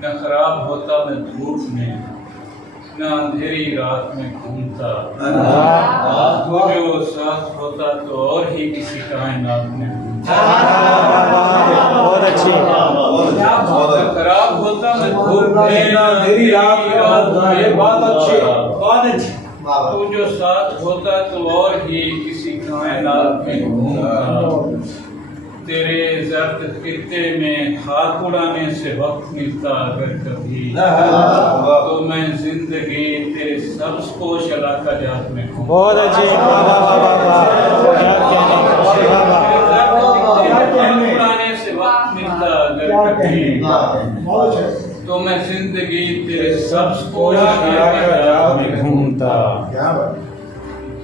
نہ خراب ہوتا میں دھوپ میں، نہ اندھیری رات میں گھومتا، تو جو ساتھ ہوتا تو اور ہی کسی کائنات میں گھومتا۔ بہت اچھی، نہ خراب ہوتا میں دھوپ میں، نہ اندھیری رات میں بہت اچھی، تو جو ساتھ ہوتا تو اور ہی کسی کائنات میں گھومتا۔ تیرے زرد خطے میں خاک اڑانے سے وقت ملتا اگر کبھی، تو میں زندگی تیرے سبز پوش علاقہ جات میں گھومتا۔ بہت اچھی، اڑانے سے وقت ملتا اگر کبھی، تو میں زندگی تیرے سبز پوش علاقہ جات میں گھومتا۔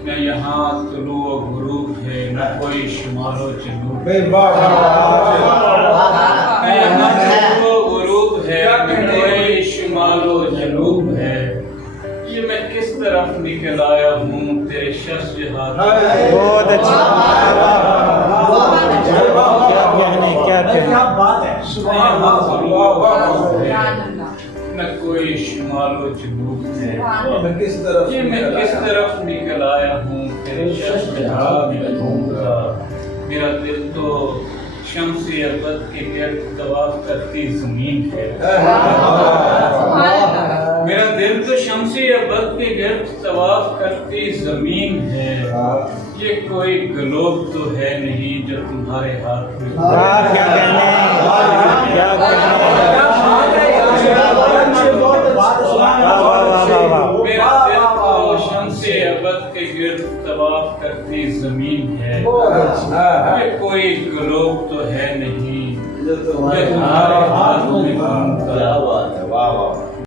نہ یہاں طلوع و غروب ہے، نہ کوئی شمال و جنوب ہے، نہ یہاں طلوع و غروب ہے، نہ کوئی شمال و جنوب ہے۔ یہ میں کس طرف نکل آیا ہوں تیرے شخص جہاد میں۔ بہت اچھی، کیا کہنے، نہ یہاں طلوع و غروب ہے، نہ کوئی شمال و جنوب ہے۔ یہ میں کس طرف نکل آیا ہوں تیرے شخص جہاد میں گھومتا۔ میرا دل تو شمس ابد کے گرد طواف کرتی زمین ہے، میرا دل تو شمس ابد کے گرد طواف کرتی زمین ہے۔ یہ کوئی گلوب تو ہے نہیں جو تمہارے ہاتھ میں، کیا کہنے، کیا کہنے،